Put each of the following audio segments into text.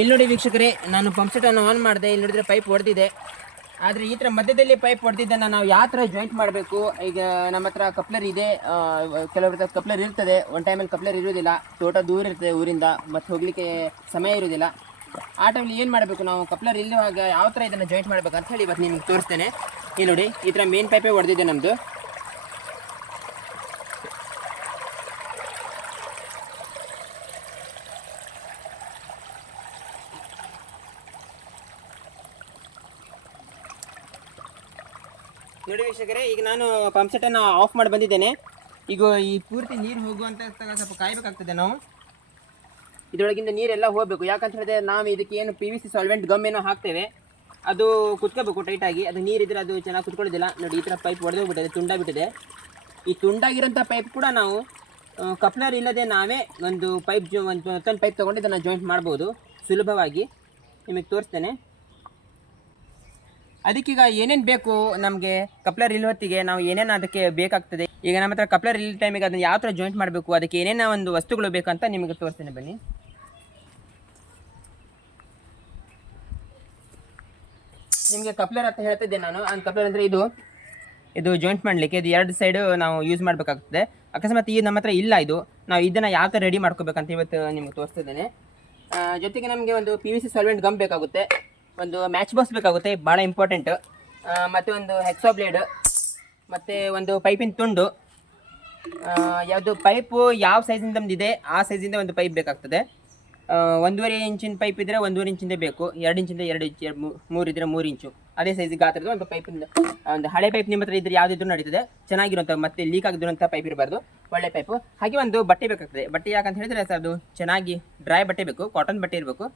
ಇಲ್ಲಿ ನೋಡಿ ವೀಕ್ಷಕರೇ, ನಾನು ಪಂಪ್ ಸೆಟನ್ನು ಆನ್ ಮಾಡಿದೆ. ಇಲ್ಲಿ ನೋಡಿದ್ರೆ ಪೈಪ್ ಹೊಡೆದಿದೆ ಆದರೆ ಈ ಥರ ಮಧ್ಯದಲ್ಲಿ ಪೈಪ್ ಹೊಡೆದಿದ್ದನ್ನು ನಾವು ಯಾವ ಥರ ಜಾಯಿಂಟ್ ಮಾಡಬೇಕು? ಈಗ ನಮ್ಮ ಹತ್ರ ಕಪ್ಲರ್ ಇದೆ. ಕೆಲವ್ರ ಹತ್ರ ಕಪ್ಲರ್ ಇರ್ತದೆ. ಒಂದು ಟೈಮಲ್ಲಿ ಕಪ್ಲರ್ ಇರೋದಿಲ್ಲ ತೋಟ ದೂರ ಇರ್ತದೆ ಊರಿಂದ. ಮತ್ತು ಹೋಗಲಿಕ್ಕೆ ಸಮಯ ಇರೋದಿಲ್ಲ ಆ ಟೈಮಲ್ಲಿ ಏನು ಮಾಡಬೇಕು ನಾವು? ಕಪ್ಲರ್ ಇಲ್ಲವಾಗ ಯಾವ ಥರ ಇದನ್ನು ಜಾಯಿಂಟ್ ಮಾಡಬೇಕು ಅಂತ ಹೇಳಿ ಇವತ್ತು ನಿಮ್ಗೆ ತೋರಿಸ್ತೇನೆ. ಇಲ್ಲಿ ನೋಡಿ, ಈ ಥರ ಮೇನ್ ಪೈಪೇ ಹೊಡೆದಿದೆ ನಮ್ಮದು ವೀಕ್ಷಕರೇ ಈಗ ನಾನು ಪಂಪ್ ಸೆಟನ್ನು ಆಫ್ ಮಾಡಿ ಬಂದಿದ್ದೇನೆ. ಈಗ ಈ ಪೂರ್ತಿ ನೀರು ಹೋಗುವಂತ ಸ್ವಲ್ಪ ಕಾಯಬೇಕಾಗ್ತದೆ ನಾವು. ಇದರೊಳಗಿಂದ ನೀರೆಲ್ಲ ಹೋಗಬೇಕು. ಯಾಕಂತ ಹೇಳಿದ್ರೆ ನಾವು ಇದಕ್ಕೆ ಏನು P V C solvent gum ಏನೋ ಹಾಕ್ತೇವೆ. ಅದು ಕುತ್ಕೋಬೇಕು ಟೈಟಾಗಿ ಅದು ನೀರಿದ್ರೆ ಅದು ಚೆನ್ನಾಗಿ ಕುತ್ಕೊಳ್ಳೋದಿಲ್ಲ. ನೋಡಿ, ಈ ಥರ ಪೈಪ್ ಒಡೆದೋಗ್ಬಿಟ್ಟಿದೆ, ತುಂಡಾಗ್ಬಿಟ್ಟಿದೆ. ಈ ತುಂಡಾಗಿರೋಂಥ ಪೈಪ್ ಕೂಡ ನಾವು ಕಪ್ಲರ್ ಇಲ್ಲದೆ ನಾವೇ ಒಂದು ಪೈಪ್ ಜೊ, ಒಂದು ಮತ್ತೊಂದು ಪೈಪ್ ತೊಗೊಂಡು ಇದನ್ನು ಜಾಯಿಂಟ್ ಮಾಡ್ಬೋದು ಸುಲಭವಾಗಿ. ನಿಮಗೆ ತೋರಿಸ್ತೇನೆ. ಅದಕ್ಕೀಗ ಏನೇನು ಬೇಕು ನಮಗೆ ಕಪ್ಲರ್ ಇಲ್ಲ ಹೊತ್ತಿಗೆ ನಾವು ಏನೇನು ಅದಕ್ಕೆ ಬೇಕಾಗ್ತದೆ? ಈಗ ನಮ್ಮ ಹತ್ರ ಕಪ್ಲರ್ ಇಲ್ಲ ಟೈಮಿಗೆ ಅದನ್ನು ಯಾವ ಥರ ಜಾಯಿಂಟ್ ಮಾಡಬೇಕು? ಅದಕ್ಕೆ ಏನೇನ ಒಂದು ವಸ್ತುಗಳು ಬೇಕಂತ ನಿಮಗೆ ತೋರಿಸ್ತೇನೆ ಬನ್ನಿ. ನಿಮಗೆ ಕಪ್ಲರ್ ಅಂತ ಹೇಳ್ತಿದ್ದೆ ನಾನು. ಆ ಕಪ್ಲರ್ ಅಂದರೆ ಇದು ಇದು ಜಾಯಿಂಟ್ ಮಾಡಲಿಕ್ಕೆ, ಇದು ಎರಡು ಸೈಡು ನಾವು ಯೂಸ್ ಮಾಡಬೇಕಾಗ್ತದೆ. ಅಕಸ್ಮಾತ್ ಈ ನಮ್ಮ ಹತ್ರ ಇಲ್ಲ ಇದು. ನಾವು ಇದನ್ನು ಯಾವ ಥರ ರೆಡಿ ಮಾಡ್ಕೋಬೇಕಂತ ಇವತ್ತು ನಿಮ್ಗೆ ತೋರಿಸ್ತಿದ್ದೇನೆ. ಜೊತೆಗೆ ನಮಗೆ ಒಂದು P V C solvent gum ಬೇಕಾಗುತ್ತೆ. ಒಂದು ಮ್ಯಾಚ್ ಬಾಕ್ಸ್ ಬೇಕಾಗುತ್ತೆ ಭಾಳ ಇಂಪಾರ್ಟೆಂಟ್ ಮತ್ತು ಒಂದು ಹೆಕ್ಸೋ ಬ್ಲೇಡ್ ಮತ್ತು ಒಂದು ಪೈಪಿನ ತುಂಡು. ಯಾವುದು ಪೈಪು ಯಾವ ಸೈಜಿಂದ ಇದೆ ಆ ಸೈಜಿಂದ ಒಂದು ಪೈಪ್ ಬೇಕಾಗ್ತದೆ. ಒಂದೂವರೆ ಇಂಚಿನ ಪೈಪ್ ಇದ್ದರೆ ಒಂದೂವರೆ ಇಂಚಿಂದ ಬೇಕು, ಎರಡು ಇಂಚಿಂದ ಎರಡು ಇಂಚ್ ಮೂರು ಇದ್ದರೆ ಮೂರು ಇಂಚು. ಅದೇ ಸೈಜ್ ಗಾತ್ರದ ಒಂದು ಪೈಪಿಂದ ಒಂದು ಹಳೆ ಪೈಪ್ ನಿಮ್ಮ ಹತ್ರ ಇದ್ದರೆ ಯಾವುದಿದ್ರು ನಡೀತದೆ. ಚೆನ್ನಾಗಿರುವಂಥ ಮತ್ತೆ ಲೀಕ್ ಆಗದಿರುವಂಥ ಪೈಪ್ ಇರಬಾರ್ದು. ಒಳ್ಳೆ ಪೈಪು ಹಾಗೆ ಒಂದು ಬಟ್ಟೆ ಬೇಕಾಗ್ತದೆ. ಬಟ್ಟೆ ಯಾಕಂತ ಹೇಳಿದ್ರೆ ಸರ್, ಅದು ಚೆನ್ನಾಗಿ ಡ್ರೈ ಬಟ್ಟೆ ಬೇಕು ಕಾಟನ್ ಬಟ್ಟೆ ಇರಬೇಕು.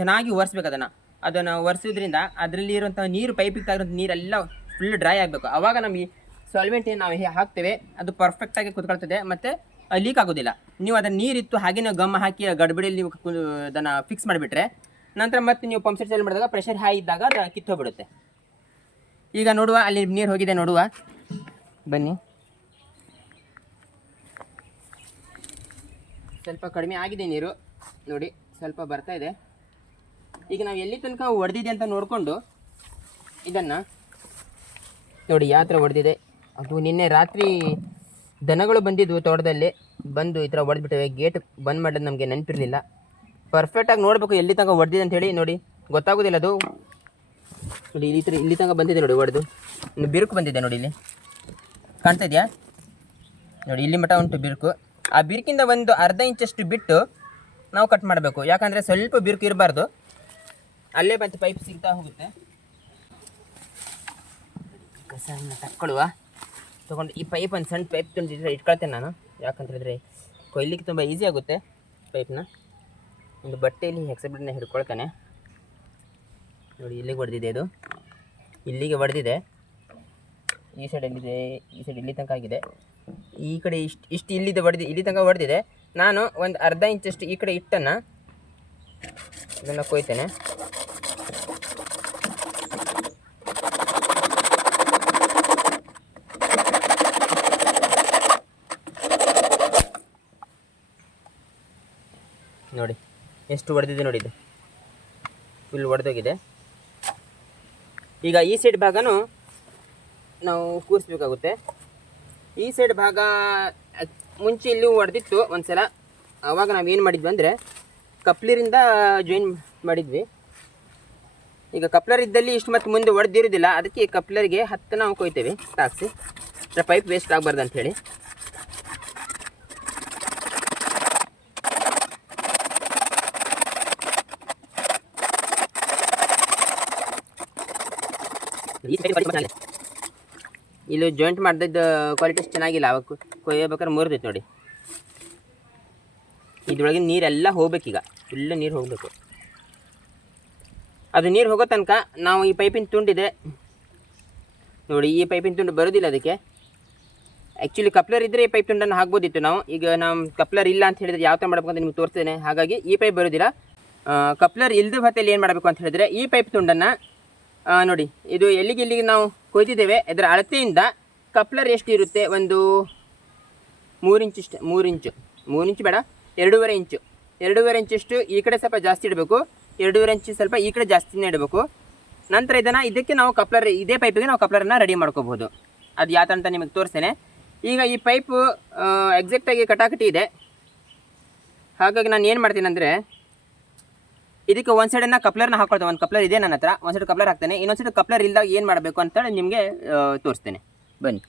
ಚೆನ್ನಾಗಿ ಒರೆಸ್ಬೇಕು ಅದನ್ನು. ಅದನ್ನು ಒರೆಸೋದ್ರಿಂದ ಅದರಲ್ಲಿ ಇರುವಂಥ ನೀರು ಪೈಪಿಗೆ ತಾಗಿರುವಂಥ ನೀರೆಲ್ಲ ಫುಲ್ ಡ್ರೈ ಆಗಬೇಕು. ಆವಾಗ ನಮಗೆ ಸಾಲ್ವೆಂಟ್ ಏನು ನಾವು ಹಾಕ್ತೇವೆ, ಅದು ಪರ್ಫೆಕ್ಟಾಗಿ ಕುತ್ಕೊಳ್ತದೆ ಮತ್ತು ಲೀಕ್ ಆಗೋದಿಲ್ಲ. ನೀವು ಅದನ್ನು ನೀರಿತ್ತು ಹಾಗೆ ನೀವು ಗಮ್ ಹಾಕಿ ಗಡ್ಬಡಿಯಲ್ಲಿ ನೀವು ಅದನ್ನು ಫಿಕ್ಸ್ ಮಾಡಿಬಿಟ್ರೆ ನಂತರ ಮತ್ತೆ ನೀವು ಪಂಪ್ ಸೆಟ್ ಮಾಡಿದಾಗ ಪ್ರೆಷರ್ ಹೈ ಇದ್ದಾಗ ಅದು ಕಿತ್ತೋಗ್ಬಿಡುತ್ತೆ ಈಗ ನೋಡುವ, ಅಲ್ಲಿ ನೀರು ಹೋಗಿದೆ ನೋಡುವ. ಬನ್ನಿ. ಸ್ವಲ್ಪ ಕಡಿಮೆ ಆಗಿದೆ ನೀರು. ನೋಡಿ, ಸ್ವಲ್ಪ ಬರ್ತಾ ಇದೆ. ಈಗ ನಾವು ಎಲ್ಲಿ ತನಕ ಹೊಡೆದಿದೆ ಅಂತ ನೋಡಿಕೊಂಡು ಇದನ್ನು ನೋಡಿ, ಯಾವ ಥರ ಹೊಡೆದಿದೆ ಅದು ನಿನ್ನೆ ರಾತ್ರಿ ದನಗಳು ಬಂದಿದ್ವು ತೋಟದಲ್ಲಿ, ಬಂದು ಈ ಥರ ಹೊಡೆದ್ಬಿಟ್ಟಿವೆ ಗೇಟ್ ಬಂದ್ ಮಾಡೋದು ನಮಗೆ ನೆನಪಿರಲಿಲ್ಲ. ಪರ್ಫೆಕ್ಟಾಗಿ ನೋಡಬೇಕು ಎಲ್ಲಿ ತನಕ ಹೊಡೆದಿದೆ ಅಂತ ಹೇಳಿ, ನೋಡಿ. ಗೊತ್ತಾಗೋದಿಲ್ಲ ಅದು. ನೋಡಿ ಇಲ್ಲಿ ಥರ ಇಲ್ಲಿ ತನಕ ಬಂದಿದೆ ನೋಡಿ ಹೊಡೆದು ಇನ್ನು ಬಿರುಕು ಬಂದಿದೆ ನೋಡಿ ಇಲ್ಲಿ. ಕಾಣ್ತಾ ಇದೆಯಾ? ನೋಡಿ, ಇಲ್ಲಿ ಮಠ ಉಂಟು ಬಿರುಕು. ಆ ಬಿರುಕಿಂದ ಒಂದು ಅರ್ಧ ಇಂಚಷ್ಟು ಬಿಟ್ಟು ನಾವು ಕಟ್ ಮಾಡಬೇಕು. ಯಾಕಂದರೆ ಸ್ವಲ್ಪ ಬಿರುಕು ಇರಬಾರ್ದು. ಅಲ್ಲೇ ಮತ್ತೆ ಪೈಪ್ ಸಿಗ್ತಾ ಹೋಗುತ್ತೆ. ಕಸವನ್ನು ತಕ್ಕೊಳ್ಳುವ. ತೊಗೊಂಡು ಈ ಪೈಪ್ ಒಂದು ಸಣ್ಣ ಪೈಪ್ ತುಂಬಿದ್ರೆ ಇಟ್ಕೊಳ್ತೇನೆ ನಾನು. ಯಾಕಂತ ಕೊಯ್ಲಿಕ್ಕೆ ತುಂಬ ಈಸಿ ಆಗುತ್ತೆ ಪೈಪ್ನ ಒಂದು ಬಟ್ಟೆಯಲ್ಲಿ ಹೆಕ್ಸಬಿಡ್ನ ಹಿಡ್ಕೊಳ್ತಾನೆ. ನೋಡಿ, ಇಲ್ಲಿಗೆ ಹೊಡೆದಿದೆ ಅದು. ಇಲ್ಲಿಗೆ ಹೊಡೆದಿದೆ ಈ ಸೈಡ್ ಎಲ್ಲಿದೆ ಈ ಸೈಡ್ ಇಲ್ಲಿ ತನಕ ಆಗಿದೆ. ಈ ಕಡೆ ಇಷ್ಟು ಇಷ್ಟು ಇಲ್ಲಿದೆ ಹೊಡೆದಿ ಇಲ್ಲಿ ತನಕ ಹೊಡೆದಿದೆ ನಾನು ಒಂದು ಅರ್ಧ ಇಂಚಷ್ಟು ಈ ಕಡೆ ಇಟ್ಟನ್ನು ಇದನ್ನು ಕೊಯ್ತೇನೆ. ನೋಡಿ. ಎಷ್ಟು ಒಡೆದಿದೆ ನೋಡಿ ಇದು. ಫುಲ್ ಹೊಡೆದೋಗಿದೆ ಈಗ ಈ ಸೈಡ್ ಭಾಗನೂ ನಾವು ಕೂರಿಸ್ಬೇಕಾಗುತ್ತೆ. ಈ ಸೈಡ್ ಭಾಗ ಮುಂಚೆ ಇಲ್ಲಿ ಹೊಡೆದಿತ್ತು ಒಂದು ಸಲ ಆವಾಗ ನಾವು ಏನು ಮಾಡಿದ್ವಿ ಅಂದರೆ ಕಪ್ಲರಿಂದ ಜಾಯಿನ್ ಮಾಡಿದ್ವಿ. ಈಗ ಕಪ್ಲರ್ ಇದ್ದಲ್ಲಿ ಇಷ್ಟು ಮತ್ತೆ ಮುಂದೆ ಒಡೆದಿರೋದಿಲ್ಲ. ಅದಕ್ಕೆ ಕಪ್ಲರ್ಗೆ ಹತ್ತು ನಾವು ಕೊಯ್ತೇವೆ. ಟಾಕ್ಸಿ ಪೈಪ್ ವೇಸ್ಟ್ ಆಗಬಾರ್ದು ಅಂಥೇಳಿ ಈ ಸೈಡ್ ಬಡಿ ಚೆನ್ನಾಗಿದೆ. ಇಲ್ಲಿ ಜಾಯಿಂಟ್ ಮಾಡಿದ್ದು ಕ್ವಾಲಿಟಿ ಚೆನ್ನಾಗಿಲ್ಲ. ಅವಾಗ ಕೊಯ್ಯಬೇಕಾದ್ರೆ ಮುರಿದೈತೆ ನೋಡಿ. ಇದ್ರೊಳಗಿನ ನೀರೆಲ್ಲ ಹೋಗ್ಬೇಕೀಗ. ಫುಲ್ಲು ನೀರು ಹೋಗಬೇಕು. ಅದು ನೀರು ಹೋಗೋ ತನಕ ನಾವು ಈ ಪೈಪಿನ ತುಂಡಿದೆ. ನೋಡಿ, ಈ ಪೈಪಿನ ತುಂಡು ಬರೋದಿಲ್ಲ ಅದಕ್ಕೆ. ಆ್ಯಕ್ಚುಲಿ ಕಪ್ಲರ್ ಇದ್ದರೆ ಈ ಪೈಪ್ ತುಂಡನ್ನು ಹಾಕ್ಬೋದಿತ್ತು ನಾವು. ಈಗ ನಾವು ಕಪ್ಲರ್ ಇಲ್ಲ ಅಂತ ಹೇಳಿದ್ರೆ ಯಾವ ಥರ ಮಾಡಬೇಕು ಅಂತ ನಿಮ್ಗೆ ತೋರಿಸ್ತೇನೆ. ಹಾಗಾಗಿ ಈ ಪೈಪ್ ಬರೋದಿಲ್ಲ. ಕಪ್ಲರ್ ಇಲ್ಲದ ಹೊತ್ತಲ್ಲಿ ಏನು ಮಾಡಬೇಕು ಅಂತ ಹೇಳಿದ್ರೆ ಈ ಪೈಪ್ ತುಂಡನ್ನು ನೋಡಿ, ಇದು ಎಲ್ಲಿಗೆ ಎಲ್ಲಿಗೆ ನಾವು ಕೊಯ್ತಿದ್ದೇವೆ ಇದರ ಅಳತೆಯಿಂದ ಕಪ್ಲರ್ ಎಷ್ಟು ಇರುತ್ತೆ? ಒಂದು ಮೂರು ಇಂಚು ಮೂರು ಇಂಚು. ಮೂರು ಇಂಚು ಬೇಡ, ಎರಡೂವರೆ ಇಂಚು. ಎರಡೂವರೆ ಇಂಚಷ್ಟು ಈ ಕಡೆ ಸ್ವಲ್ಪ ಜಾಸ್ತಿ ಇಡಬೇಕು, ಎರಡೂವರೆ ಇಂಚು ಸ್ವಲ್ಪ ಈ ಕಡೆ ಜಾಸ್ತಿನೇ ಇಡಬೇಕು. ನಂತರ ಇದನ್ನು ಇದಕ್ಕೆ ನಾವು ಕಪ್ಲರ್, ಇದೇ ಪೈಪಿಗೆ ನಾವು ಕಪ್ಲರನ್ನು ರೆಡಿ ಮಾಡ್ಕೋಬೋದು ಅದು ಯಾವ ಅಂತ ನಿಮಗೆ ತೋರಿಸ್ತೇನೆ. ಈಗ ಈ ಪೈಪು ಎಕ್ಸಾಕ್ಟಾಗಿ ಕಟಾಕಟಿ ಇದೆ. ಹಾಗಾಗಿ ನಾನು ಏನು ಮಾಡ್ತೀನಿ ಅಂದರೆ ಇದಕ್ಕೆ ಒಂದು ಸೈಡನ್ನು ಕಪ್ಲರ್ನ ಹಾಕೊಳ್ತೇನೆ ಒಂದು ಕಪ್ಲರ್ ಇದೆ ನನ್ನ ಹತ್ರ. ಒಂದು ಸೈಡ್ ಕಪ್ಲರ್ ಹಾಕ್ತೇನೆ. ಇನ್ನೊಂದು ಸೈಡ್ ಕಪ್ಲರ್ ಇಲ್ದಾಗ ಏನು ಮಾಡಬೇಕು ಅಂತೇಳಿ ನಿಮಗೆ ತೋರಿಸ್ತೇನೆ. ಬನ್ನಿ.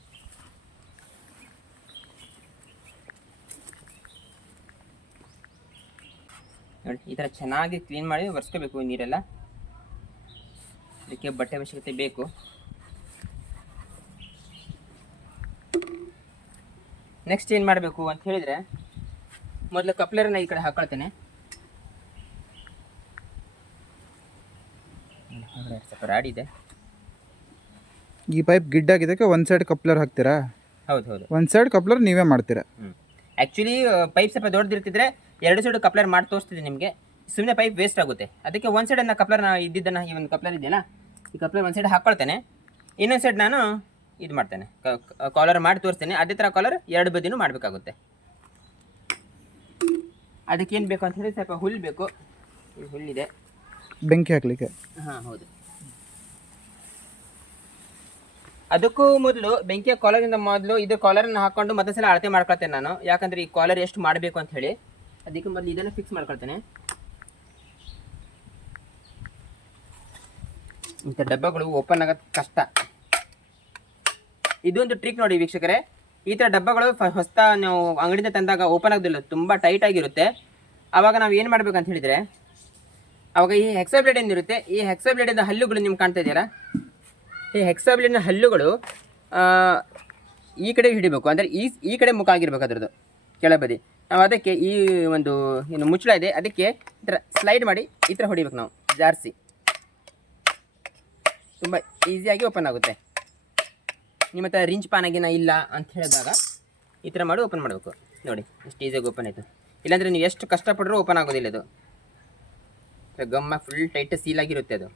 ನೋಡಿ, ಈ ಥರ ಚೆನ್ನಾಗಿ ಕ್ಲೀನ್ ಮಾಡಿ ಒರೆಸ್ಕೋಬೇಕು ನೀರೆಲ್ಲ. ಇದಕ್ಕೆ ಬಟ್ಟೆ ಅವಶ್ಯಕತೆ ಬೇಕು. ನೆಕ್ಸ್ಟ್ ಏನು ಮಾಡಬೇಕು ಅಂತ ಹೇಳಿದರೆ, ಮೊದಲು ಕಪ್ಲರ್ನ ಈ ಕಡೆ ಹಾಕೊಳ್ತೇನೆ. ರಾಡಿ ಇದೆ ಈ ಪೈಪ್ ಗಿಡ್ಡಾಗಿದ್ದಕ್ಕೆ ಒಂದು ಸೈಡ್ ಕಪ್ಲರ್ ಹಾಕ್ತೀರಾ? ಹೌದು ಹೌದು. ಒಂದು ಸೈಡ್ ಕಪ್ಲರ್ ನೀವೇ ಮಾಡ್ತೀರಾ? ಆ್ಯಕ್ಚುಲಿ ಪೈಪ್ ಸ್ವಲ್ಪ ದೊಡ್ಡದಿರ್ತಿದ್ರೆ ಎರಡು ಸೈಡ್ ಕಪ್ಲರ್ ಮಾಡಿ ತೋರಿಸ್ತಿದೆ ನಿಮಗೆ. ಸುಮ್ಮನೆ ಪೈಪ್ ವೇಸ್ಟ್ ಆಗುತ್ತೆ. ಅದಕ್ಕೆ ಒಂದು ಸೈಡನ್ನು ಕಪ್ಲರ್ನ ಇದ್ದಿದ್ದನ್ನು ಈ ಒಂದು ಕಪ್ಲರ್ ಇದೆಯಲ್ಲ ಈ ಕಪ್ಲರ್ ಒಂದು ಸೈಡ್ ಹಾಕ್ಕೊಳ್ತೇನೆ ಇನ್ನೊಂದು ಸೈಡ್ ನಾನು ಇದು ಮಾಡ್ತೇನೆ. ಕಾಲರ್ ಮಾಡಿ ತೋರಿಸ್ತೇನೆ. ಅದೇ ಥರ ಕಾಲರ್ ಎರಡು ಬದಿನೂ ಮಾಡಬೇಕಾಗುತ್ತೆ. ಅದಕ್ಕೇನು ಬೇಕು ಅಂತ ಹೇಳಿ ಸ್ವಲ್ಪ ಹುಲ್ಲು ಬೇಕು. ಈ ಹುಲ್ಲಿದೆ. ಬೆಂಕಿ ಹಾಕ್ಲಿಕ್ಕೆ. ಹಾಂ ಹೌದು. ಅದಕ್ಕೂ ಮೊದಲು ಬೆಂಕಿಯ ಕಾಲರಿಂದ ಮೊದಲು ಇದು ಕಾಲರನ್ನು ಹಾಕೊಂಡು ಮತ್ತೆ ಸಲ ಅಳತೆ ಮಾಡ್ಕೊಳ್ತೇನೆ ನಾನು. ಯಾಕಂದ್ರೆ ಈ ಕಾಲರ್ ಎಷ್ಟು ಮಾಡಬೇಕು ಅಂತ ಹೇಳಿ. ಅದಕ್ಕೆ ಮೊದಲು ಇದನ್ನು ಫಿಕ್ಸ್ ಮಾಡ್ಕೊಳ್ತೇನೆ. ಇಂಥ ಡಬ್ಬಗಳು ಓಪನ್ ಆಗೋದು ಕಷ್ಟ. ಇದೊಂದು ಟ್ರಿಕ್ ನೋಡಿ ವೀಕ್ಷಕರೇ. ಈ ಥರ ಡಬ್ಬಗಳು ಹೊಸ್ತ ನಾವು ಅಂಗಡಿಯಿಂದ ತಂದಾಗ ಓಪನ್ ಆಗೋದಿಲ್ಲ. ತುಂಬ ಟೈಟ್ ಆಗಿರುತ್ತೆ. ಆವಾಗ ನಾವು ಏನು ಮಾಡ್ಬೇಕಂತ ಹೇಳಿದರೆ, ಅವಾಗ ಈ ಹೆಕ್ಸಾ ಬ್ಲೇಡ್ ಏನಿರುತ್ತೆ, ಈ ಹೆಕ್ಸಾ ಬ್ಲೇಡಿನ ಹಲ್ಲುಗಳು ನಿಮ್ಗೆ ಕಾಣ್ತಾ ಇದೆಯಲ್ಲ ಈ ಹೆಕ್ಸಾಬ್ಲಿನ ಹಲ್ಲುಗಳು ಈ ಕಡೆ ಹಿಡಿಬೇಕು. ಅಂದರೆ ಈ ಈ ಕಡೆ ಮುಖ ಆಗಿರ್ಬೇಕು ಅದರದ್ದು. ಕೆಳಬದಿ. ನಾವು ಅದಕ್ಕೆ ಈ ಒಂದು ಏನು ಮುಚ್ಚಳ ಇದೆ, ಅದಕ್ಕೆ ಈ ಥರ ಸ್ಲೈಡ್ ಮಾಡಿ ಈ ಥರ ಹೊಡಿಬೇಕು ನಾವು. ಜಾರಿಸಿ. ತುಂಬ ಈಸಿಯಾಗಿ ಓಪನ್ ಆಗುತ್ತೆ. ನಿಮ್ಮ ಹತ್ರ ರಿಂಚ್ ಪಾನಾಗಿನ ಇಲ್ಲ ಅಂತ ಹೇಳಿದಾಗ ಈ ಥರ ಮಾಡಿ ಓಪನ್ ಮಾಡಬೇಕು. ನೋಡಿ, ಎಷ್ಟು ಈಸಿಯಾಗಿ ಓಪನ್ ಆಯಿತು. ಇಲ್ಲಾಂದರೆ ನೀವು ಎಷ್ಟು ಕಷ್ಟಪಟ್ಟರೂ ಓಪನ್ ಆಗೋದಿಲ್ಲ ಅದು ಗಮ್ಮ ಫುಲ್ ಟೈಟ್ ಸೀಲ್ ಆಗಿರುತ್ತೆ ಅದು.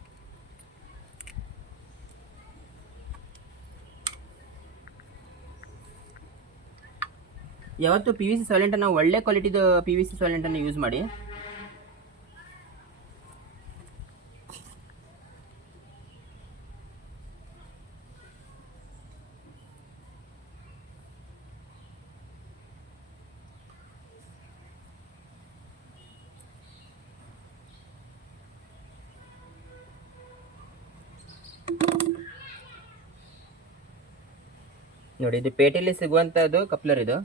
ಯಾವತ್ತು ಪಿ ವಿ ಸಿ ಸಾಲೆಂಟನ್ನು ಒಳ್ಳೆ ಕ್ವಾಲಿಟಿದು ಪಿ ವಿ ಸಿ ಸಾಲೆಂಟನ್ನು ಯೂಸ್ ಮಾಡಿ. ನೋಡಿ, ಇದು ಪೇಟೆಯಲ್ಲಿ ಸಿಗುವಂಥದ್ದು ಕಪ್ಲರ್ ಇದು.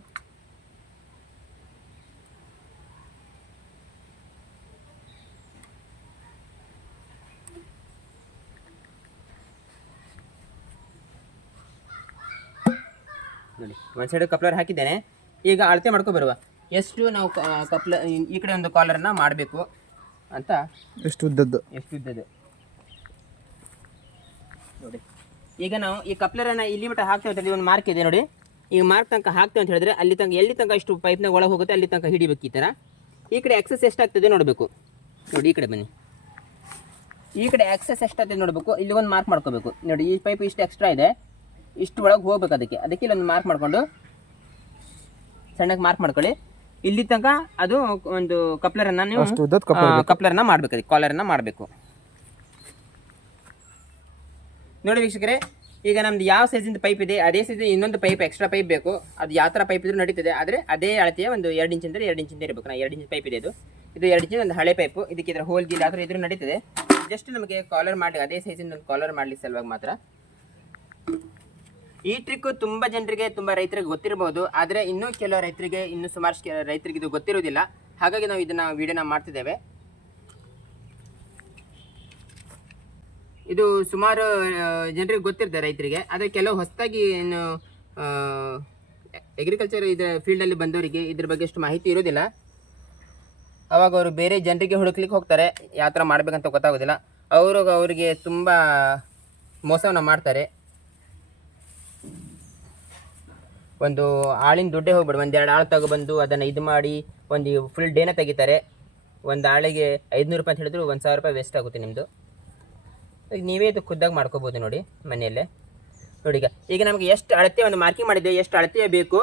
ನೋಡಿ ಒಂದು ಸೈಡ್ ಕಪ್ಲರ್ ಹಾಕಿದ್ದೇನೆ. ಈಗ ಅಳತೆ ಮಾಡ್ಕೊ ಬರುವ. ಎಷ್ಟು ನಾವು ಕಪ್ಲ ಈ ಕಡೆ ಒಂದು ಕಾಲರ್ನ ಮಾಡಬೇಕು ಅಂತ. ಎಷ್ಟು ಉದ್ದದ್ದು? ಎಷ್ಟು ಉದ್ದದ್ದು? ನೋಡಿ ಈಗ ನಾವು ಈ ಕಪ್ಲರನ್ನು ಇಲ್ಲಿ ಮಟ್ಟ ಹಾಕ್ತೇವೆ ಅಂತ ಒಂದು ಮಾರ್ಕ್ ಇದೆ ನೋಡಿ. ಈಗ ಮಾರ್ಕ್ ತನಕ ಹಾಕ್ತೇವೆ ಅಂತ ಹೇಳಿದ್ರೆ ಅಲ್ಲಿ ತನಕ ಎಲ್ಲಿ ತನಕ ಇಷ್ಟು ಪೈಪ್ನಾಗ ಒಳಗೆ ಹೋಗುತ್ತೆ ಅಲ್ಲಿ ತನಕ ಹಿಡಿಬೇಕು ಈ ಥರ ಈ ಕಡೆ ಎಕ್ಸಸ್ ಎಷ್ಟಾಗ್ತದೆ ನೋಡಬೇಕು. ನೋಡಿ ಈ ಕಡೆ ಬನ್ನಿ. ಈ ಕಡೆ ಎಕ್ಸಸ್ ಎಷ್ಟಾಗ್ತದೆ ನೋಡಬೇಕು. ಇಲ್ಲಿ ಒಂದು ಮಾರ್ಕ್ ಮಾಡ್ಕೋಬೇಕು. ನೋಡಿ ಈ ಪೈಪ್ ಇಷ್ಟು ಎಕ್ಸ್ಟ್ರಾ ಇದೆ. ಇಷ್ಟು ಒಳಗೆ ಹೋಗ್ಬೇಕು ಅದಕ್ಕೆ. ಅದಕ್ಕೆ ಇಲ್ಲೊಂದು ಮಾರ್ಕ್ ಮಾಡಿಕೊಂಡು ಸಣ್ಣಗೆ ಮಾರ್ಕ್ ಮಾಡ್ಕೊಳ್ಳಿ. ಇಲ್ಲಿ ತನಕ ಅದು ಒಂದು ಕಪ್ಲರನ್ನು ನೀವು ಕಪ್ಲರನ್ನು ಕಪ್ಲರ್ ಕಪ್ಲರ್ನ ಮಾಡಬೇಕು ಅದಕ್ಕೆ ಕಾಲರನ್ನು ಮಾಡಬೇಕು. ನೋಡಿ ವೀಕ್ಷಕರೇ ಈಗ ನಮ್ದು ಯಾವ ಸೈಜಿಂದ ಪೈಪ್ ಇದೆ ಅದೇ ಸೈಜ್ ಇನ್ನೊಂದು ಪೈಪ್ ಎಕ್ಸ್ಟ್ರಾ ಪೈಪ್ ಬೇಕು. ಅದು ಯಾವ ಥರ ಪೈಪ್ ಇದ್ರೂ ನಡೀತದೆ ಆದರೆ ಅದೇ ಅಳತೆಯ ಒಂದು ಎರಡು ಇಂಚ್ ಅಂದರೆ ಎರಡು ಇಂಚಿಂದ ಇರಬೇಕು. ನಾ ಎರಡು ಇಂಚ್ ಪೈಪ್ ಇದೆ ಇದು. ಇದು ಎರಡು ಇಂಚಿನ ಒಂದು ಹಳೆ ಪೈಪು ಇದಕ್ಕೆ ಇದರ ಹೋಲ್ ಗಿಲ್ ಆದರೆ ಇದ್ರೂ ನಡೀತದೆ. ಜಸ್ಟ್ ನಮಗೆ ಕಾಲರ್ ಮಾಡಿ ಅದೇ ಸೈಜಿಂದ ಒಂದು ಕಾಲರ್ ಮಾಡಲಿಕ್ಕೆ ಸಲುವಾಗಿ ಮಾತ್ರ. ಈ ಟ್ರಿಕ್ಕು ತುಂಬ ಜನರಿಗೆ, ತುಂಬ ರೈತರಿಗೆ ಗೊತ್ತಿರಬಹುದು ಆದರೆ ಇನ್ನೂ ಕೆಲವು ರೈತರಿಗೆ, ಇನ್ನೂ ಸುಮಾರು ರೈತರಿಗೆ ಇದು ಗೊತ್ತಿರೋದಿಲ್ಲ ಹಾಗಾಗಿ ನಾವು ಇದನ್ನು ವಿಡಿಯೋನ ಮಾಡ್ತಿದ್ದೇವೆ. ಇದು ಸುಮಾರು ಜನರಿಗೆ ಗೊತ್ತಿರುತ್ತೆ ರೈತರಿಗೆ. ಆದರೆ ಕೆಲವು ಹೊಸದಾಗಿ ಏನು ಅಗ್ರಿಕಲ್ಚರ್ ಇದ ಫೀಲ್ಡಲ್ಲಿ ಬಂದವರಿಗೆ ಇದ್ರ ಬಗ್ಗೆ ಅಷ್ಟು ಮಾಹಿತಿ ಇರೋದಿಲ್ಲ ಅವಾಗ ಅವರು ಬೇರೆ ಜನರಿಗೆ ಹುಡುಕ್ಲಿಕ್ಕೆ ಹೋಗ್ತಾರೆ. ಯಾವ ಥರ ಮಾಡಬೇಕಂತ ಗೊತ್ತಾಗೋದಿಲ್ಲ. ಅವರು, ಅವರಿಗೆ ತುಂಬ ಮೋಸವನ್ನು ಮಾಡ್ತಾರೆ. ಒಂದು ಆಳಿನ ದುಡ್ಡೇ ಹೋಗ್ಬೇಡ. ಒಂದು ಎರಡು ಆಳು ತಗೊಬಂದು ಅದನ್ನು ಇದು ಮಾಡಿ ಒಂದು ಫುಲ್ ಡೇನ ತೆಗಿತಾರೆ. ಒಂದು ಆಳಿಗೆ ಐದುನೂರು ರೂಪಾಯಿ ಅಂತ ಹೇಳಿದ್ರು ಒಂದು ಸಾವಿರ ರೂಪಾಯಿ ವೇಸ್ಟ್ ಆಗುತ್ತೆ ನಿಮ್ಮದು ಈಗ ನೀವೇ ಇದು ಖುದ್ದಾಗಿ ಮಾಡ್ಕೋಬೋದು ನೋಡಿ ಮನೆಯಲ್ಲೇ. ನೋಡಿ ಈಗ ಈಗ ನಮಗೆ ಎಷ್ಟು ಅಳತೆ ಒಂದು ಮಾರ್ಕಿಂಗ್ ಮಾಡಿದ್ದೆ ಎಷ್ಟು ಅಳತೆ ಬೇಕು,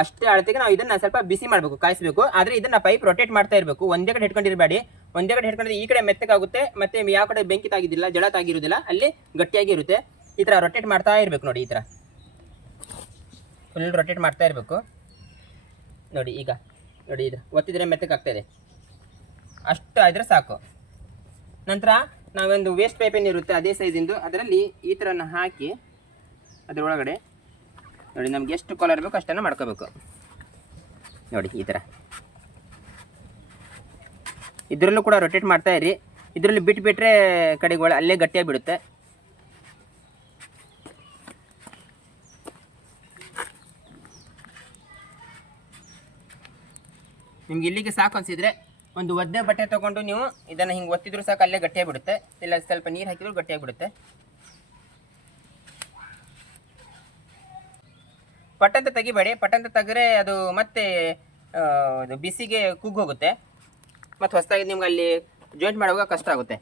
ಅಷ್ಟೇ ಅಳತೆಗೆ ನಾವು ಇದನ್ನು ಸ್ವಲ್ಪ ಬಿಸಿ ಮಾಡಬೇಕು, ಕಾಯಿಸಬೇಕು. ಆದರೆ ಇದನ್ನು ಪೈಪ್ ರೊಟೇಟ್ ಮಾಡ್ತಾ ಇರಬೇಕು. ಒಂದೇ ಕಡೆ ಹಿಡ್ಕೊಂಡಿರಬೇಡಿ. ಒಂದೇ ಕಡೆ ಹಿಡ್ಕೊಂಡ್ರೆ ಈ ಕಡೆ ಮೆತ್ತಗಾಗುತ್ತೆ, ಮತ್ತೆ ಯಾವ ಕಡೆ ಬೆಂಕಿ ತಾಗಿದ್ದಿಲ್ಲ ಜಳ ತಾಗಿರೋದಿಲ್ಲ ಅಲ್ಲಿ ಗಟ್ಟಿಯಾಗಿ ಇರುತ್ತೆ. ಈ ಥರ ರೊಟೇಟ್ ಮಾಡ್ತಾ ಇರಬೇಕು ನೋಡಿ ಈ ತರ. ಫುಲ್ ರೊಟೇಟ್ ಮಾಡ್ತಾ ಇರಬೇಕು. ನೋಡಿ, ಈಗ, ನೋಡಿ ಇದು, ಒತ್ತಿದ್ರೆ ಮೆತ್ತಗಾಗ್ತಾ ಇದೆ. ಅಷ್ಟು ಆದರೆ ಸಾಕು. ನಂತರ ನಾವೊಂದು ವೇಸ್ಟ್ ಪೈಪ್ ಏನಿರುತ್ತೆ ಅದೇ ಸೈಜಿಂದು ಅದರಲ್ಲಿ ಈ ಥರನ ಹಾಕಿ ಅದರೊಳಗಡೆ, ನೋಡಿ, ನಮ್ಗೆ ಎಷ್ಟು ಕಾಲರ್ ಬೇಕು ಅಷ್ಟನ್ನು ಮಾಡ್ಕೋಬೇಕು. ನೋಡಿ, ಈ ಥರ ಇದರಲ್ಲೂ ಕೂಡ ರೊಟೇಟ್ ಮಾಡ್ತಾ ಇರಿ. ಇದರಲ್ಲಿ ಬಿಟ್ಬಿಟ್ರೆ ಕಡೆಗಳು ಅಲ್ಲೇ ಗಟ್ಟಿಯಾಗಿ ಬಿಡುತ್ತೆ. ನಿಮ್ಗೆ ಇಲ್ಲಿಗೆ ಸಾಕು ಅನ್ಸಿದ್ರೆ ಒಂದು ಒದ್ದೆ ಬಟ್ಟೆ ತಗೊಂಡು ನೀವು ಇದನ್ನು ಹಿಂಗೆ ಒತ್ತಿದ್ರು ಸಾಕು, ಅಲ್ಲೇ ಗಟ್ಟಿಯಾಗಿ ಬಿಡುತ್ತೆ. ಇಲ್ಲ ಸ್ವಲ್ಪ ನೀರು ಹಾಕಿದ್ರು ಗಟ್ಟಿಯಾಗಿ ಬಿಡುತ್ತೆ. ಪಟ್ಟಂತ ತೆಗಿಬೇಡಿ. ಪಟ್ಟಂತ ತೆಗೆದ್ರೆ ಅದು ಮತ್ತೆ ಅದು ಬಿಸಿಗೆ ಕುಗ್ಗೋಗುತ್ತೆ ಮತ್ತು ಹೊಸದಾಗಿ ನಿಮ್ಗೆ ಅಲ್ಲಿ ಜಾಯಿಂಟ್ ಮಾಡುವಾಗ ಕಷ್ಟ ಆಗುತ್ತೆ.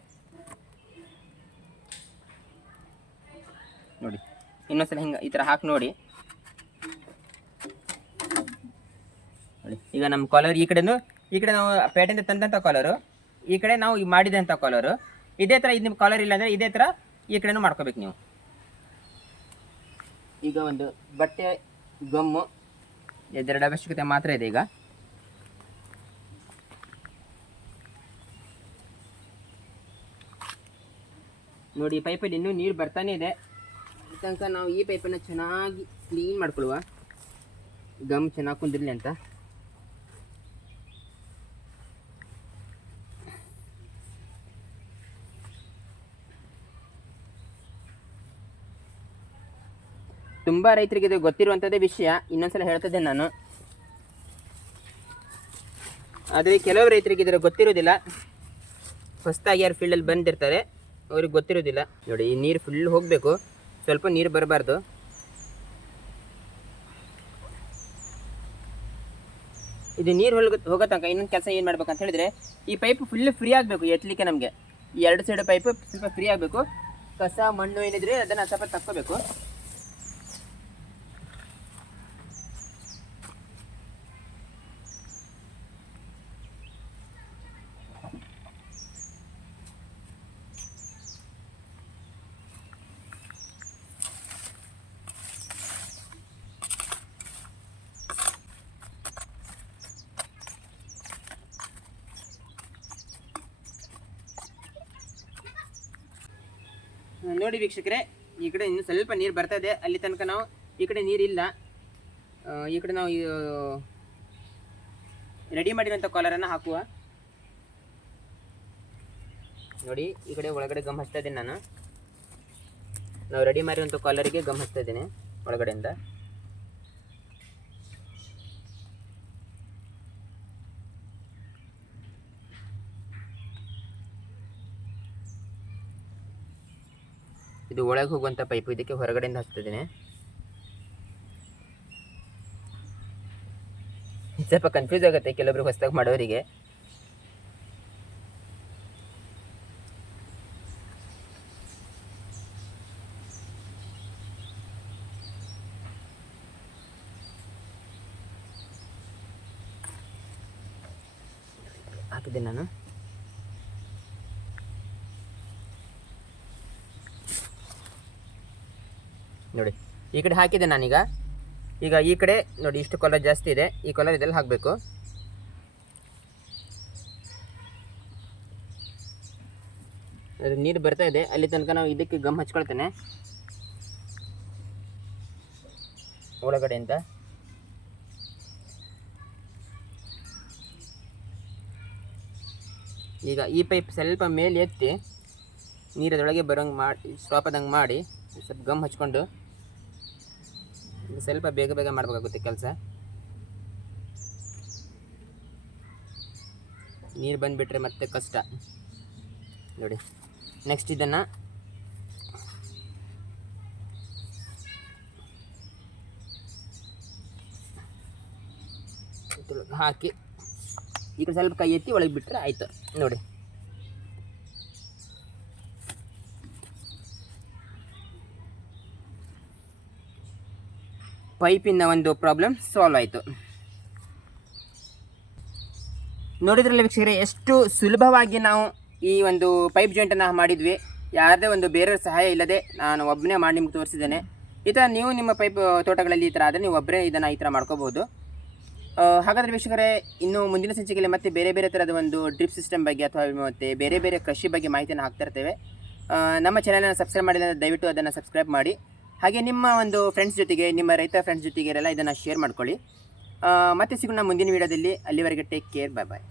ನೋಡಿ, ಇನ್ನೊಂದ್ಸಲ ಹಿಂಗೆ ಈ ಥರ ಹಾಕಿ ನೋಡಿ ನೋಡಿ ಈಗ ನಮ್ಮ ಕಾಲರ್ ಈ ಕಡೆನೂ ಈ ಕಡೆ ನಾವು ಪೇಟೆಯಿಂದ ತಂದಂಥ ಕಾಲರು ಈ ಕಡೆ ನಾವು ಈಗ ಮಾಡಿದಂಥ ಕಾಲರು ಇದೇ ಥರ ಇದು ನಿಮ್ಮ ಕಾಲರ್ ಇಲ್ಲ ಅಂದರೆ ಇದೇ ಥರ ಈ ಕಡೆನೂ ಮಾಡ್ಕೋಬೇಕು ನೀವು. ಈಗ ಒಂದು ಬಟ್ಟೆ ಗಮ್ಮು. ಇದೆರಡು ಅವಶ್ಯಕತೆ ಮಾತ್ರ ಇದೆ ಈಗ. ನೋಡಿ ಈ ಪೈಪಲ್ಲಿ ಇನ್ನೂ ನೀರು ಬರ್ತಾನೆ ಇದೆ. ತನಕ ನಾವು ಈ ಪೈಪನ್ನು ಚೆನ್ನಾಗಿ ಕ್ಲೀನ್ ಮಾಡ್ಕೊಳ್ಳುವ. ಗಮ್ ಚೆನ್ನಾಗಿ ಕುಂದಿರಲಿ ಅಂತ. ತುಂಬ ರೈತರಿಗೆ ಇದು ಗೊತ್ತಿರುವಂಥದ್ದೇ ವಿಷಯ. ಇನ್ನೊಂದ್ಸಲ ಹೇಳ್ತದೆ ನಾನು. ಆದರೆ ಕೆಲವು ರೈತರಿಗೆ ಇದರ ಗೊತ್ತಿರೋದಿಲ್ಲ ಹೊಸದಾಗಿ ಯಾರು ಫೀಲ್ಡಲ್ಲಿ ಬಂದಿರ್ತಾರೆ, ಅವ್ರಿಗೆ ಗೊತ್ತಿರೋದಿಲ್ಲ ನೋಡಿ, ಈ ನೀರು ಫುಲ್ ಹೋಗಬೇಕು. ಸ್ವಲ್ಪ ನೀರು ಬರಬಾರ್ದು. ಇದು ನೀರು ಹೋಗ, ಹೋಗೋ ತನಕ ಇನ್ನೊಂದು ಕೆಲಸ ಏನು ಅಂತ ಹೇಳಿದ್ರೆ, ಈ ಪೈಪ್ ಫುಲ್ ಫ್ರೀ ಆಗಬೇಕು ಎತ್ತಲಿಕ್ಕೆ ನಮಗೆ. ಈ ಎರಡು ಸೈಡ್ ಪೈಪ್ ಸ್ವಲ್ಪ ಫ್ರೀ ಆಗಬೇಕು. ಕಸ, ಮಣ್ಣು ಏನಿದ್ರೆ ಅದನ್ನು ಸ್ವಲ್ಪ ತಕ್ಕೋಬೇಕು. ನೋಡಿ ವೀಕ್ಷಕರೇ, ಈ ಕಡೆ ಇನ್ನು ಸ್ವಲ್ಪ ನೀರು ಬರ್ತಾ ಇದೆ. ಅಲ್ಲಿ ತನಕ ನಾವು ಈ ಕಡೆ ನೀರಿಲ್ಲ ಈ ಕಡೆ ನಾವು ರೆಡಿ ಮಾಡಿರೋಂಥ ಕಾಲರನ್ನು ಹಾಕುವ. ನೋಡಿ, ಈ ಕಡೆ ಒಳಗಡೆ ಗಮ್ ಹಚ್ತಾ ಇದ್ದೀನಿ ನಾನು. ನಾವು ರೆಡಿ ಮಾಡಿರೋಂಥ ಕಾಲರಿಗೆ ಗಮ್ ಹಚ್ತಾ ಇದ್ದೀನಿ ಒಳಗಡೆಯಿಂದ. ಇದು ಒಳಗೆ ಹೋಗುವಂಥ ಪೈಪು ಇದಕ್ಕೆ ಹೊರಗಡೆಯಿಂದ ಹಚ್ತಿದ್ದೀನಿ. ಸ್ವಲ್ಪ ಕನ್ಫ್ಯೂಸ್ ಆಗುತ್ತೆ ಕೆಲವೊಬ್ರು ಹೊಸದಾಗಿ ಮಾಡೋರಿಗೆ. ಹಾಕಿದ್ದೀನಿ ನಾನು. ನೋಡಿ, ಈ ಕಡೆ ಹಾಕಿದೆ ನಾನೀಗ. ಈಗ ಈ ಕಡೆ ನೋಡಿ, ಇಷ್ಟು ಕಲರ್ ಜಾಸ್ತಿ ಇದೆ. ಈ ಕಲರ್ ಇದೆಲ್ಲ ಹಾಕಬೇಕು. ನೀರು ಬರ್ತಾ ಇದೆ. ಅಲ್ಲಿ ತನಕ ನಾವು ಇದಕ್ಕೆ ಗಮ್ ಹಚ್ಕೊಳ್ತೇನೆ. ಒಳಗಡೆಯಿಂದ ಈಗ ಈ ಪೈಪ್ ಸ್ವಲ್ಪ ಮೇಲೆ ಎತ್ತಿ ನೀರದೊಳಗೆ ಬರೋಂಗೆ ಮಾಡಿ ಸ್ಟಾಪ್ ಮಾಡಿ, ಸ್ವಲ್ಪ ಗಮ್ ಹಚ್ಕೊಂಡು. ಸ್ವಲ್ಪ ಬೇಗ ಬೇಗ ಮಾಡಬೇಕಾಗುತ್ತೆ ಕೆಲಸ. ನೀರು ಬಂದುಬಿಟ್ರೆ ಮತ್ತೆ ಕಷ್ಟ. ನೋಡಿ ನೆಕ್ಸ್ಟ್ ಇದನ್ನು ಹಾಕಿ ಈಗ ಸ್ವಲ್ಪ ಕೈ ಎತ್ತಿ ಒಳಗೆ ಬಿಟ್ಟರೆ ಆಯ್ತು. ನೋಡಿ. ಪೈಪಿನ ಒಂದು ಪ್ರಾಬ್ಲಮ್ ಸಾಲ್ವ್ ಆಯಿತು. ನೋಡಿದ್ರಲ್ಲ ವೀಕ್ಷಕರೇ, ಎಷ್ಟು ಸುಲಭವಾಗಿ ನಾವು ಈ ಒಂದು ಪೈಪ್ ಜಾಯಿಂಟನ್ನು ಮಾಡಿದ್ವಿ. ಯಾವುದೇ ಒಂದು ಬೇರೆಯವ್ರ ಸಹಾಯ ಇಲ್ಲದೆ ನಾನು ಒಬ್ಬನೇ ಮಾಡಿ ನಿಮ್ಗೆ ತೋರಿಸಿದ್ದೇನೆ. ಈ ಥರ ನೀವು ನಿಮ್ಮ ಪೈಪ್ ತೋಟಗಳಲ್ಲಿ ಈ ಥರ ಆದರೆ ನೀವು ಒಬ್ಬರೇ ಇದನ್ನು ಈ ಥರ ಮಾಡ್ಕೋಬೋದು ಹಾಗಾದರೆ ವೀಕ್ಷಕರೇ, ಇನ್ನು ಮುಂದಿನ ಸಂಚಿಕೆಯಲ್ಲಿ ಮತ್ತೆ ಬೇರೆ ಬೇರೆ ಥರದ ಒಂದು ಡ್ರಿಪ್ ಸಿಸ್ಟಮ್ ಬಗ್ಗೆ ಅಥವಾ ಮತ್ತೆ ಬೇರೆ ಬೇರೆ ಕೃಷಿ ಬಗ್ಗೆ ಮಾಹಿತಿಯನ್ನು ಹಾಕ್ತಾ ಇರ್ತೇವೆ. ನಮ್ಮ ಚಾನಲನ್ನು ಸಬ್ಸ್ಕ್ರೈಬ್ ಮಾಡಿಲ್ಲ ದಯವಿಟ್ಟು ಅದನ್ನು ಸಬ್ಸ್ಕ್ರೈಬ್ ಮಾಡಿ. ಹಾಗೆ ನಿಮ್ಮ ಒಂದು ಫ್ರೆಂಡ್ಸ್ ಜೊತೆಗೆ, ನಿಮ್ಮ ರೈತ ಫ್ರೆಂಡ್ಸ್ ಜೊತೆಗೆ ಎಲ್ಲ ಇದನ್ನು ಶೇರ್ ಮಾಡ್ಕೊಳ್ಳಿ. ಮತ್ತೆ ಸಿಗೋಣ ಮುಂದಿನ ವೀಡಿಯೋದಲ್ಲಿ. ಅಲ್ಲಿವರೆಗೆ ಟೇಕ್ ಕೇರ್ ಬಾಯ್ ಬಾಯ್